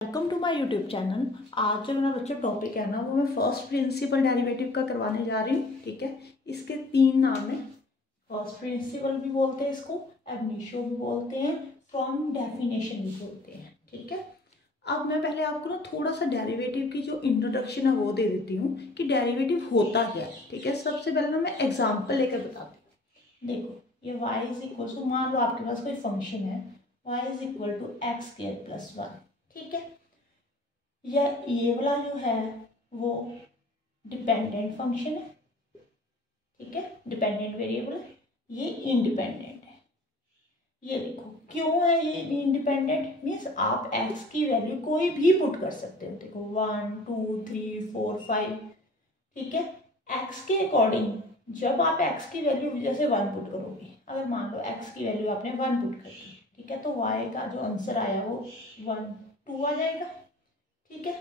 Welcome to my YouTube channel. आज जो मेरा बच्चों टॉपिक है ना, वो मैं फर्स्ट प्रिंसिपल डेरिवेटिव का करवाने जा रही हूँ। ठीक है, इसके 3 नाम है। फर्स्ट प्रिंसिपल भी बोलते हैं इसको, एब इनिशियो भी बोलते हैं, फ्रॉम डेफिनेशन भी बोलते हैं। ठीक है, अब मैं पहले आपको ना थोड़ा सा डेरिवेटिव की जो इंट्रोडक्शन है वो दे देती हूँ कि डेरिवेटिव होता क्या है। ठीक है, सबसे पहले ना मैं एग्जाम्पल लेकर बताती हूँ। देखो, ये y इज इक्वल टू, मान लो आपके पास कोई फंक्शन है y is equal to x square plus 1। ठीक है, ये वाला जो है वो डिपेंडेंट फंक्शन है। ठीक है, डिपेंडेंट वेरिएबल है, ये इंडिपेंडेंट है। ये देखो क्यों है ये इंडिपेंडेंट, मीन्स आप x की वैल्यू कोई भी पुट कर सकते हो। देखो 1 2 3 4 5। ठीक है, x के अकॉर्डिंग जब आप x की वैल्यू जैसे 1 पुट करोगे, अगर मान लो x की वैल्यू आपने 1 पुट कर दी, ठीक है, तो y का जो आंसर आया वो 1 2 आ जाएगा। ठीक है,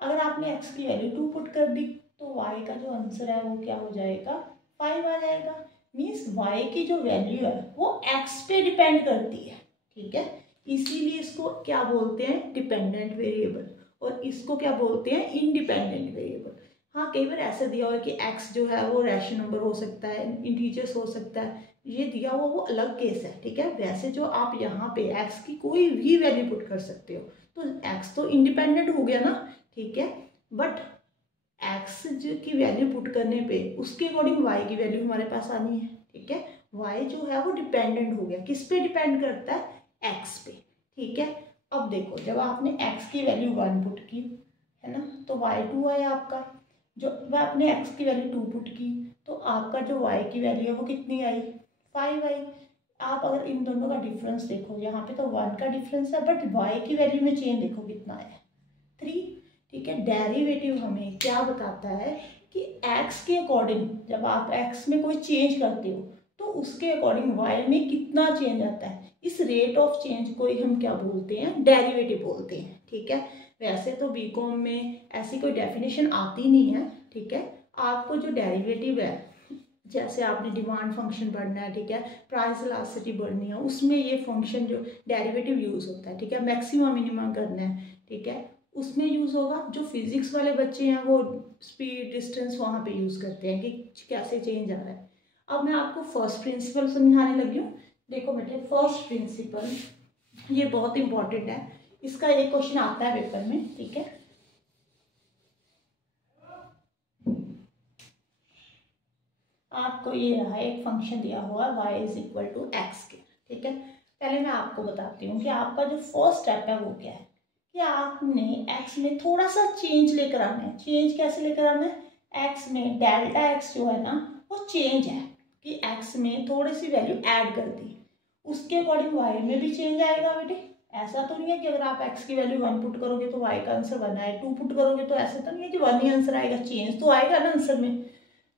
अगर आपने x की वैल्यू 2 पुट कर दी तो y का जो आंसर है वो क्या हो जाएगा, 5 आ जाएगा। मीन्स y की जो वैल्यू है वो x पे डिपेंड करती है। ठीक है, इसीलिए इसको क्या बोलते हैं, डिपेंडेंट वेरिएबल, और इसको क्या बोलते हैं, इंडिपेंडेंट वेरिएबल। हाँ, कई बार ऐसे दिया हुआ है कि x जो है वो रैशनल नंबर हो सकता है, इंटीजर्स हो सकता है, ये दिया हुआ वो अलग केस है। ठीक है, वैसे जो आप यहाँ पे x की कोई भी वैल्यू पुट कर सकते हो, तो x तो इंडिपेंडेंट हो गया ना। ठीक है, बट x की वैल्यू पुट करने पे उसके अकॉर्डिंग y की वैल्यू हमारे पास आनी है। ठीक है, y जो है वो डिपेंडेंट हो गया, किस पे डिपेंड करता है, x पे। ठीक है, अब देखो जब आपने x की वैल्यू 1 पुट की है ना, तो y 2 आया आपका। जो आपने x की वैल्यू 2 पुट की तो आपका जो y की वैल्यू है वो कितनी आई, 5 आई। आप अगर इन दोनों का डिफरेंस देखो, यहाँ पे तो 1 का डिफरेंस है, बट y की वैल्यू में चेंज देखो कितना है, 3। ठीक है, डेरिवेटिव हमें क्या बताता है कि x के अकॉर्डिंग जब आप x में कोई चेंज करते हो तो उसके अकॉर्डिंग y में कितना चेंज आता है, इस रेट ऑफ चेंज को ही हम क्या बोलते हैं, डेरिवेटिव बोलते हैं। ठीक है, वैसे तो बीकॉम में ऐसी कोई डेफिनेशन आती नहीं है। ठीक है, आपको जो डेरिवेटिव है, जैसे आपने डिमांड फंक्शन पढ़ना है, ठीक है, प्राइस इलास्टिसिटी पढ़नी है, उसमें ये फंक्शन जो डेरिवेटिव यूज होता है। ठीक है, मैक्सिमम मिनिमम करना है, ठीक है, उसमें यूज होगा। जो फिजिक्स वाले बच्चे हैं वो स्पीड डिस्टेंस वहाँ पे यूज करते हैं कि कैसे चेंज आ रहा है। अब मैं आपको फर्स्ट प्रिंसिपल समझाने लगी हूँ। देखो बेटे, फर्स्ट प्रिंसिपल ये बहुत इंपॉर्टेंट है, इसका एक क्वेश्चन आता है पेपर में। ठीक है, आपको ये रहा एक फंक्शन दिया हुआ y is equal to x के। ठीक है, पहले मैं आपको बताती हूँ कि आपका जो फर्स्ट स्टेप है वो क्या है, कि आपने x में थोड़ा सा चेंज लेकर आना है। चेंज कैसे लेकर आना है, x में डेल्टा x जो है ना वो चेंज है, कि x में थोड़ी सी वैल्यू ऐड कर दी, उसके अकॉर्डिंग y में भी चेंज आएगा बेटे। ऐसा तो नहीं है कि अगर आप x की वैल्यू 1 पुट करोगे तो y का आंसर 1 आए, 2 पुट करोगे तो ऐसा तो नहीं है कि 1 ही आंसर आएगा, चेंज तो आएगा ना आंसर में।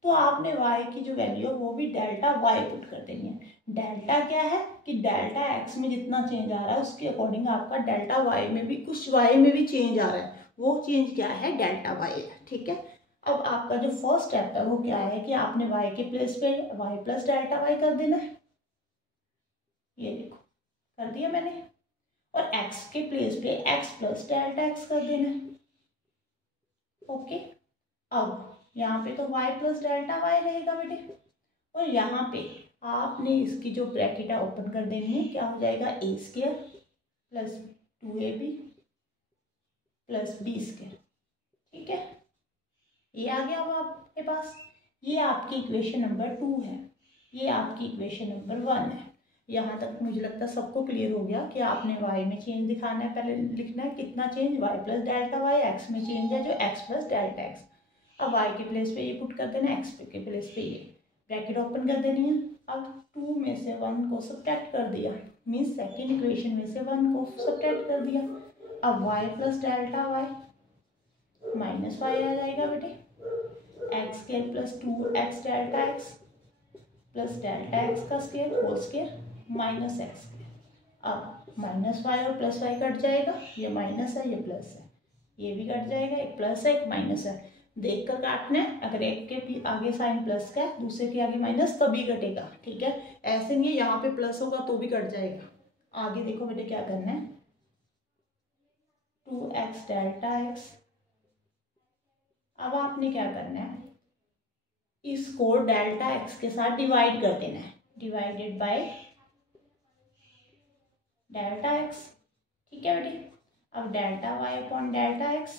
तो आपने y की जो वैल्यू है वो भी डेल्टा y पुट कर देनी है। डेल्टा क्या है कि डेल्टा x में जितना चेंज आ रहा है उसके अकॉर्डिंग आपका डेल्टा y में भी कुछ y में भी चेंज आ रहा है, वो चेंज क्या है, डेल्टा y है। ठीक है, अब आपका जो फर्स्ट स्टेप है वो क्या है कि आपने y के प्लेस पे y प्लस डेल्टा y कर देना है। ये देखो कर दिया मैंने, और x के प्लेस पे x प्लस डेल्टा x कर देना है। ओके, अब यहाँ पे तो y प्लस डेल्टा y रहेगा बेटे, और यहाँ पे आपने इसकी जो ब्रैकेट है ओपन कर देनी है, क्या हो जाएगा, a square plus 2ab plus b square. ठीक है, ये आ गया अब आपके पास, ये आपकी इक्वेशन नंबर 2 है, ये आपकी इक्वेशन नंबर 1 है। यहाँ तक मुझे लगता है सबको क्लियर हो गया कि आपने y में चेंज दिखाना है, पहले लिखना है कितना change, y plus delta y, x में चेंज है जो x प्लस डेल्टा x। अब y के प्लेस पे ये पुट कर देना, x के प्लेस पे ये ब्रैकेट ओपन कर देनी है। अब 2 में से 1 को सब्ट्रैक्ट कर दिया, मीन्स सेकेंड इक्वेशन में से 1 को सब्ट्रैक्ट कर दिया। अब y plus delta y minus y आ जाएगा बेटे, x square plus 2x delta x plus delta x का square whole square minus x square. अब माइनस y और प्लस y कट जाएगा, ये माइनस है ये प्लस है, ये भी कट जाएगा, एक प्लस है एक माइनस है, देख कर काटना है। अगर एक के आगे साइन प्लस का है दूसरे के आगे माइनस तभी कटेगा। ठीक है, ऐसे नहीं यहाँ पे प्लस होगा तो भी कट जाएगा। आगे देखो बेटे क्या करना है, 2x डेल्टा x। अब आपने क्या करना है, इसको डेल्टा x के साथ डिवाइड कर देना है, डिवाइडेड बाय डेल्टा x। ठीक है बेटे। अब delta y upon delta x,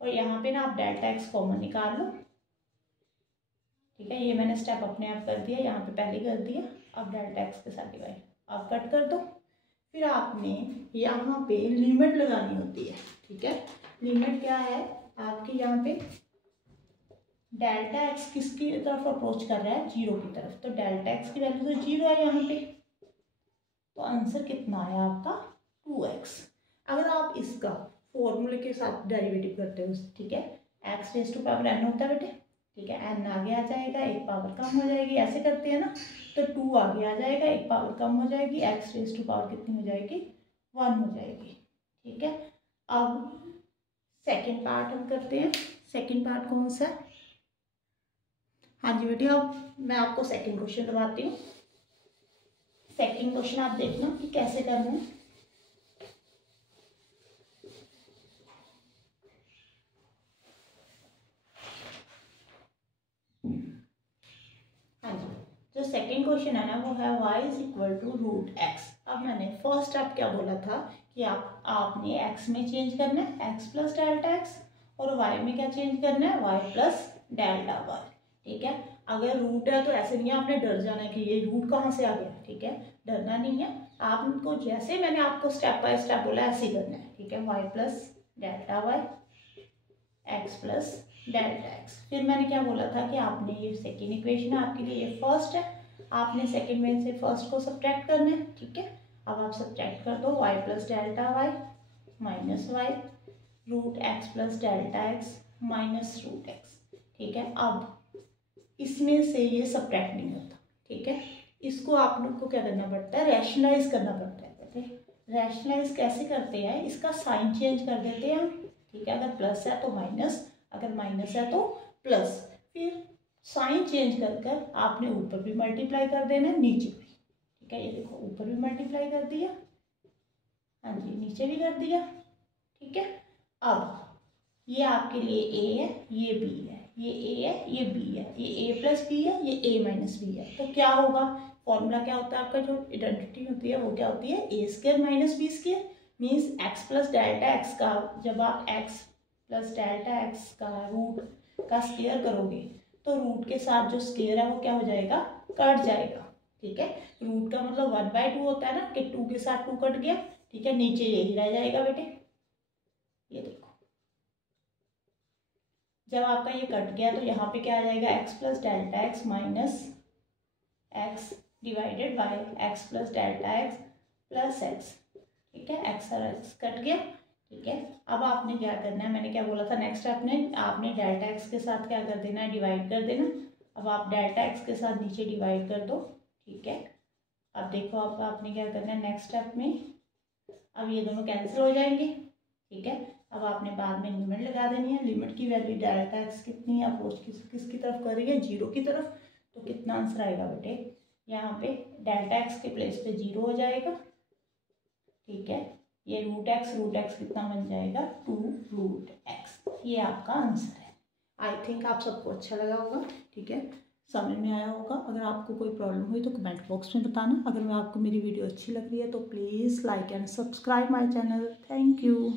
और यहाँ पे ना आप डेल्टा x कॉमन निकाल लो। ठीक है, ये मैंने स्टेप अपने आप कर दिया, यहाँ पे पहले कर दिया। अब डेल्टा x के साथ डिवाइड, अब कट कर दो। फिर आपने यहाँ पे लिमिट लगानी होती है। ठीक है, लिमिट क्या है आपके यहाँ पे, डेल्टा x किसकी तरफ अप्रोच कर रहा है, 0 की तरफ, तो डेल्टा x की वैल्यू तो 0 है यहाँ पे, तो आंसर कितना आया आपका 2x। अगर आप इसका फॉर्मूले के साथ डेरिवेटिव करते हो, ठीक है, x raise to power n होता है बेटे। ठीक है, n आगे आ जाएगा, एक पावर कम हो जाएगी, ऐसे करते हैं ना, तो 2 आगे आ जाएगा, एक पावर कम हो जाएगी, x रेज़ टू पावर कितनी हो जाएगी, 1 हो जाएगी। ठीक है, अब सेकेंड पार्ट हम करते हैं। सेकेंड पार्ट कौन सा है, हाँ जी बेटे, अब मैं आपको सेकेंड क्वेश्चन करवाती हूँ। सेकेंड क्वेश्चन आप देखना कि कैसे करना है। हाँ जी, जो सेकेंड क्वेश्चन है ना वो है y is equal to root x. अब मैंने फर्स्ट स्टेप क्या बोला था कि आपने x में चेंज करना है x प्लस डेल्टा x, और y में क्या चेंज करना है y प्लस डेल्टा y। ठीक है, अगर रूट है तो ऐसे नहीं है आपने डर जाना है कि ये रूट कहाँ से आ गया। ठीक है, डरना नहीं है, आपको जैसे मैंने आपको स्टेप बाय स्टेप बोला ऐसे ही करना है। ठीक है, y plus delta y, x plus delta x। फिर मैंने क्या बोला था कि आपने ये सेकेंड इक्वेशन है आपके लिए, ये फर्स्ट है, आपने सेकेंड में से फर्स्ट को सब्ट्रैक्ट करना है। ठीक है, अब आप सब्ट्रैक्ट कर दो, y plus delta y minus y root x plus delta x minus root x। ठीक है, अब इसमें से ये सब्ट्रैक्ट नहीं होता। ठीक है, इसको आप लोग को क्या करना पड़ता है, रैशनलाइज करना पड़ता है। रैशनलाइज कैसे करते हैं, इसका साइन चेंज कर देते हैं। ठीक है, अगर प्लस है तो माइनस, अगर माइनस है तो प्लस, फिर साइन चेंज कर कर आपने ऊपर भी मल्टीप्लाई कर देना है, नीचे भी। ठीक है, ये देखो ऊपर भी मल्टीप्लाई कर दिया, हाँ जी, नीचे भी कर दिया। ठीक है, अब ये आपके लिए a है, ये b है, ये a है, ये b है, ये a प्लस बी है, ये a माइनस बी है। तो क्या होगा, फॉर्मूला क्या होता है आपका, जो आइडेंटिटी होती है वो क्या होती है, a square minus b square. Means x plus delta x का, जब आप x प्लस डेल्टा x का रूट का स्क्वायर करोगे तो रूट के साथ जो स्क्वायर है वो क्या हो जाएगा, कट जाएगा। ठीक है, रूट का मतलब 1/2 होता है ना, कि 2 के साथ 2 कट गया। ठीक है, नीचे यही रह जाएगा बेटे, ये देखो, जब आपका ये कट गया तो यहाँ पे क्या आ जाएगा, x plus delta x minus x divided by x plus delta x plus x। ठीक है, x और x कट गया। ठीक है, अब आपने क्या करना है, मैंने क्या बोला था नेक्स्ट आपने डेल्टा x के साथ क्या कर देना है, डिवाइड कर देना। अब आप डेल्टा x के साथ नीचे डिवाइड कर दो। ठीक है, अब देखो अब आपने क्या करना है नेक्स्ट स्टेप में, अब ये दोनों कैंसिल हो जाएंगे। ठीक है, अब आपने बाद में लिमिट लगा देनी है। लिमिट की वैल्यू डेल्टा एक्स कितनी है, अप्रोच किसकी तरफ कर रही है, 0 की तरफ। तो कितना आंसर आएगा बेटे, यहाँ पे डेल्टा एक्स के प्लेस पे 0 हो जाएगा। ठीक है, ये रूट एक्स कितना बन जाएगा, 2 रूट एक्स। ये आपका आंसर है। आई थिंक आप सबको अच्छा लगा होगा। ठीक है, समझ में आया होगा। अगर आपको कोई प्रॉब्लम हुई तो कमेंट बॉक्स में बताना। अगर मैं आपको मेरी वीडियो अच्छी लग रही है तो please like and subscribe my channel. Thank you.